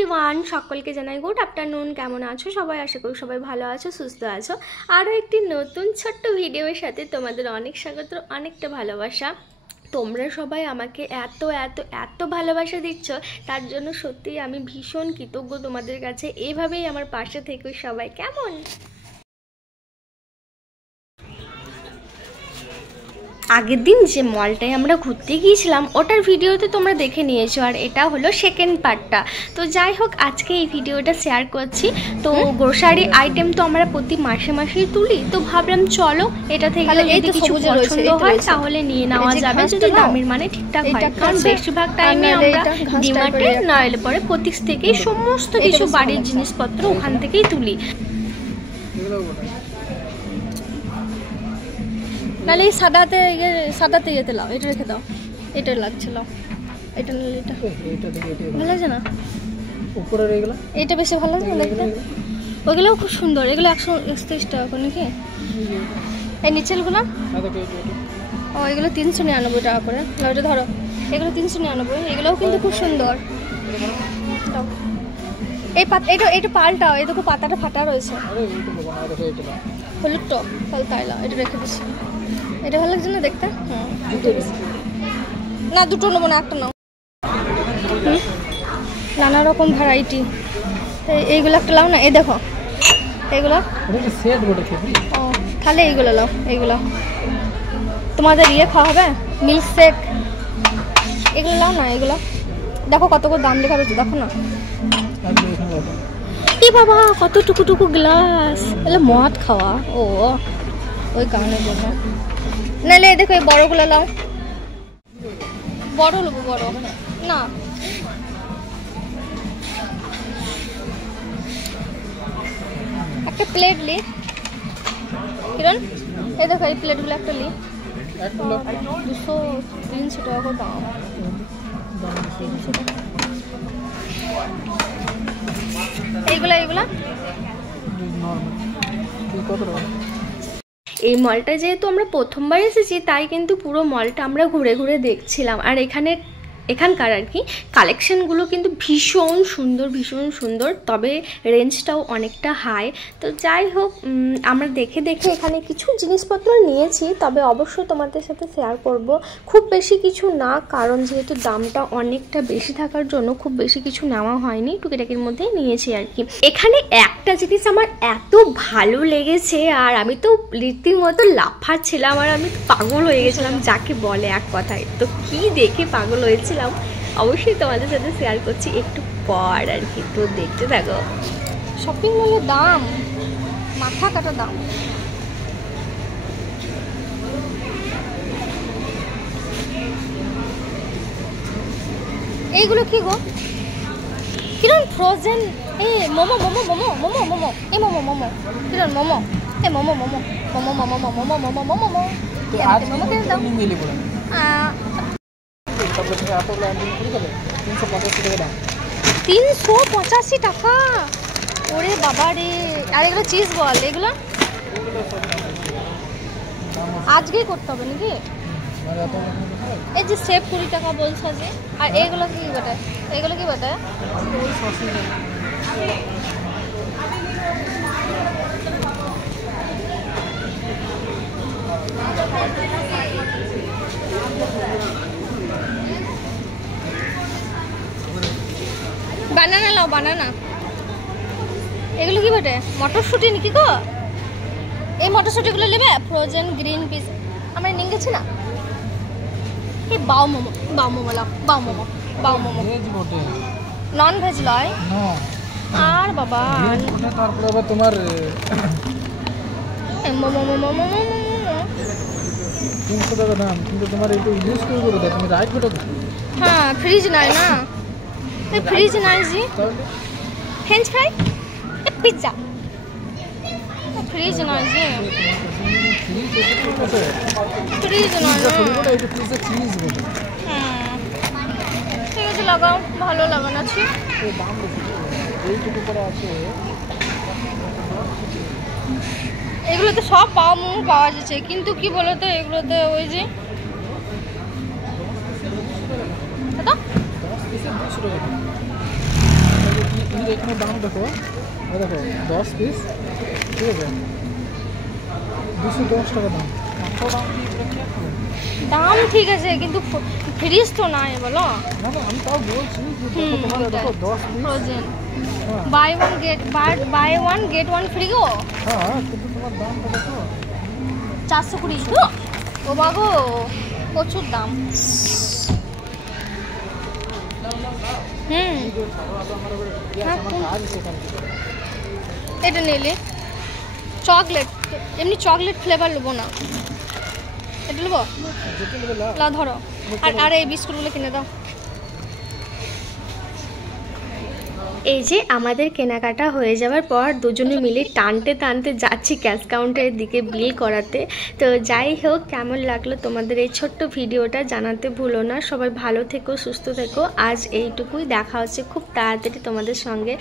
Everyone, সকলকে জানাই good afternoon. কেমন আছো সবাই? আশা করি সবাই ভালো আছো, সুস্থ আছো। আরও একটি নতুন ছোট্ট ভিডিওর সাথে তোমাদের অনেক স্বাগত, অনেকটা ভালোবাসা। তোমরা সবাই আমাকে এত এত এত ভালোবাসা দিচ্ছ, তার জন্য সত্যিই আমি ভীষণ কৃতজ্ঞ তোমাদের কাছে। এভাবেই আমার পাশে থেকো সবাই, কেমন? আগের দিন যে মলটায় আমরা ঘুরতে গিয়েছিলাম ওটার ভিডিওতে তোমরা দেখে নিয়েছো, আর এটা হলো সেকেন্ড পার্টটা। তো যাই হোক, আজকে এই ভিডিওটা শেয়ার করছি। তো গ্রোসারি আইটেম তো আমরা প্রতি মাসে মাসেই তুলি, তো ভাবলাম চলো এটা থেকে যদি কিছু পছন্দ হয় তাহলে নিয়ে নেওয়া যাবে, যদি দামের মানে ঠিকঠাক হয়। কারণ বেশিরভাগ টাইমে আমরা ডিমার্টে নইলে পরে প্রতীক থেকেই সমস্ত কিছু বাড়ির জিনিসপত্র ওখান থেকেই তুলি। নাহলে এই সাদাতে ইয়েতে লাও, এটা রেখে দাও, এটা লাগছিল, এটা নাহলে এটা ভালো লাগছে না, উপরের এগুলো এটা বেশি ভালো লাগছে দেখতে। ওইগুলোও খুব সুন্দর, এগুলো 131 টাকা করে নাকি? এই নিচেরগুলো ও এগুলো 399 টাকা করে। ওটা ধরো, এগুলো 399, এগুলোও কিন্তু খুব সুন্দর। এই এটা পাল্টাও, এই দেখো পাতাটা ফাটা রয়েছে। হলুদ তো পাল্টাইলা, এটা রেখে দিচ্ছি। এটা ভালো লাগছে না দেখতে? না দুটো নেবো না, একটা নাও। নানা রকম ভ্যারাইটি, এইগুলো একটা লাও না। এই দেখো এইগুলো ও, তাহলে এইগুলো লাও। এইগুলো তোমাদের খাওয়া হবে, মিল্ক শেক, এগুলো লাও না। এগুলো দেখো কত করে দাম লেখা রয়েছে, দেখো না। এ বাবা, কত টুকু গ্লাস, এগুলো মদ খাওয়া। ও ওই কারণের জন্য। নাহলে দেখো এই বড়গুলো লাও, বড় নেবো, বড় না। একটা প্লেট লি কিরণ, এই দেখো এই প্লেটগুলো একটা লি, 200-300 টাকা করে দাম। এইগুলা এই মলটা যেহেতু আমরা প্রথমবার এসেছি, তাই কিন্তু পুরো মলটা আমরা ঘুরে ঘুরে দেখছিলাম। আর এখানকার আর কি কালেকশানগুলো কিন্তু ভীষণ সুন্দর, তবে রেঞ্জটাও অনেকটা হাই। তো যাই হোক, আমরা দেখে এখানে কিছু জিনিসপত্র নিয়েছি, তবে অবশ্যই তোমাদের সাথে শেয়ার করব। খুব বেশি কিছু না, কারণ যেহেতু দামটা অনেকটা বেশি থাকার জন্য খুব বেশি কিছু নেওয়া হয়নি, টুকিটাকির মধ্যেই নিয়েছি আর কি। এখানে একটা জিনিস আমার এত ভালো লেগেছে, আর আমি তো রীতিমতো লাফাচ্ছিলাম, আর আমি পাগল হয়ে গেছিলাম, যাকে বলে এক কথায়। তো কি দেখে পাগল হয়েছিলাম অবশ্যই তোমাদের সাথে শেয়ার করছি একটু পর আর কি। তো দেখতে থাকো। শপিং মলের দাম মাথা কাটা দাম। এইগুলো কি গো কিরণ? ফ্রোজেন মোমো এই মোমো কিরণ, মোমো এই মোমো 385 টাকা। ওরে বাবা রে। আর এগুলো চিজ বল, এগুলো আজকেই করতে হবে নাকি? এই যে সেভ 20 টাকা বলছো যে। আর এগুলো কি বটে? এগুলো কি বটে? বানানা লাও, বানানা। এগুলো কি বটে? মটরশুঁটি নাকি গো? এই মটরশুঁটিগুলো নেবে? ফ্রোজেন গ্রিন পিস আমরা নিয়ে গেছি না। এই বাও মোমো লাও, বাও মোমো নন ভেজ লয়। আর বাবা তারপরে তোমার মোমো 300 টাকা দাম, কিন্তু তোমার একটু ইউজ করে দাও, তুমি রাইট করো। হ্যাঁ, ফ্রিজ নাই না, এই ফ্রিজ নাই জি। ফ্রেঞ্চ ফ্রাই, পিৎজা, ফ্রিজ নয় জি, ফ্রিজ নয়। ঠিক আছে লাগাও, ভালো লাগে না। এগুলোতে সব মোমো পাওয়া যাচ্ছে, কিন্তু কি বলতো এগুলোতে ওই যে এখানে দাম দেখো, দেখো 10 পিস, ঠিক আছে, 210 টাকা দাম। দাম ঠিক আছে, কিন্তু ফ্রিজ তো নাই বলো। না না, আমি তাও বলছি যে দেখো তোমার দেখো 10 piece frozen, buy one get one free গো। হ্যাঁ, কিন্তু তোমার দামটা দেখো 420। ও বাগো, প্রচুর দাম। এটা নিলে চকলেট, এমনি চকলেট ফ্লেভার নেবো না, এটা নেবো। লা ধরো, আর এই বিস্কুটগুলো কিনে দাও। এই যে আমাদের কেনাকাটা হয়ে যাওয়ার পর দুজনে মিলে টানতে টানতে যাচ্ছি ক্যাশ কাউন্টারের দিকে বিল করাতে। তো যাই হোক, কেমন লাগলো তোমাদের এই ছোট্ট ভিডিওটা জানাতে ভুলো না। সবাই ভালো থেকো, সুস্থ থেকো। আজ এইটুকুই, দেখা হচ্ছে খুব তাড়াতাড়ি তোমাদের সঙ্গে।